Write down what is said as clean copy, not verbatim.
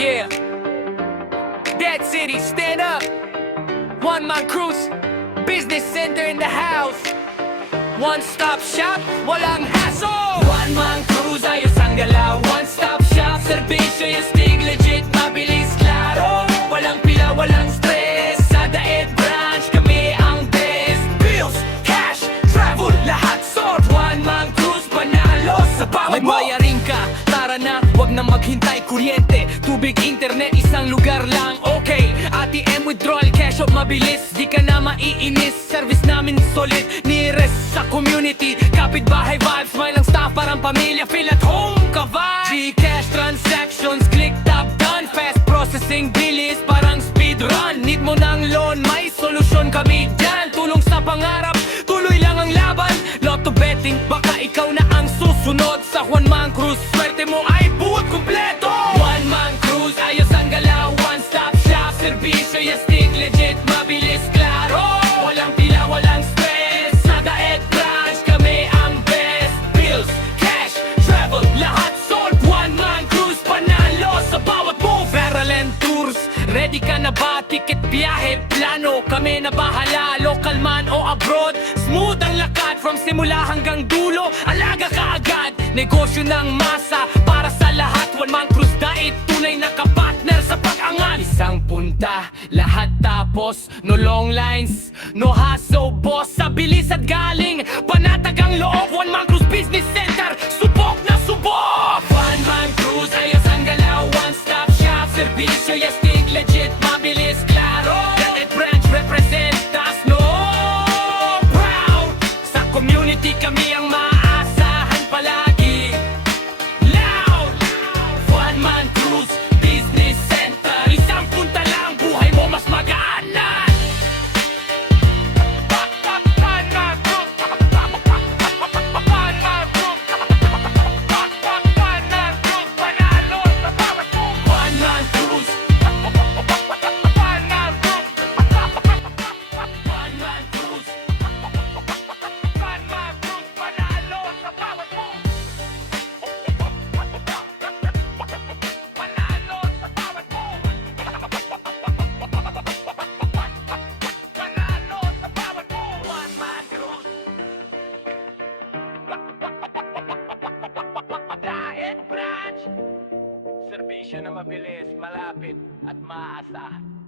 Yeah, Dead City, stand up. One man cruise, business center in the house. One stop shop, walang hassle. One man cruise, ayos ang galaw. One stop shop, serbisyo yung stig, legit, mabilis, klaro. Walang pila, walang stress. Sa Daet branch, kami ang best. Bills, cash, travel, lahat sort. One man cruise, panalo sa bawat mo. May bayarin ka, tara na, wag na maghintay. Kuryente, tubig, internet, isang lugar lang, okay. ATM, withdrawal, cash out, mabilis. Di ka na maiinis, service namin solid. Nearest sa community, kapitbahay vibes. May lang staff, parang pamilya, feel at home ka vibe. Gcash transactions, click tap done. Fast processing, bilis, parang speed run. Need mo ng loan, may solusyon kami dyan. Tulong sa pangarap, tuloy lang ang laban. Lotto betting, baka ikaw na ang susunod. Sa One Man Cruise, swerte mo ay buot kumpleto. One Man Cruise, ayos ang galaw. One stop shop, serbisyo, yastig, legit, mabilis, klaro. Walang pila, walang stress. Sa Daet branch, kami ang best. Bills, cash, travel, lahat sold. One Man Cruise, panalo sa bawat move. Veralent Tours, ready ka na ba? Ticket, biyahe, plano, kami na bahala. Local man o abroad, smooth ang lakad. From simula hanggang dulo, alaga ka agad. Negosyo ng masa, para sa lahat. One Man Cruise, Daet, tunay na kapartner sa pag-angat. Isang punta, lahat tapos. No long lines, no hassle, boss. Sa bilis at galing, panatag ang loob. One Man Cruise Business Center, subok na subok. One Man Cruise, ayos ang galaw. One stop shop, serbisyo, yastig, legit, mabilis, klaro. Daet branch, represent us, no proud. Sa community kami ang maasahan palagi. Loud, One Man Cruise Business Center. Isang punta lang, buhay mo mas magaanan. One Man Cruise, One Man Cruise, One Man Cruise, panalo sa bawat move. One Man Cruise, One Man Cruise, One Man Cruise, One Man Cruise, panalo sa bawat move. Panalo sa bawat move. Panalo sa bawat move. One Man Cruise. Daet branch, serbisyo na mabilis, malapit at maasahan.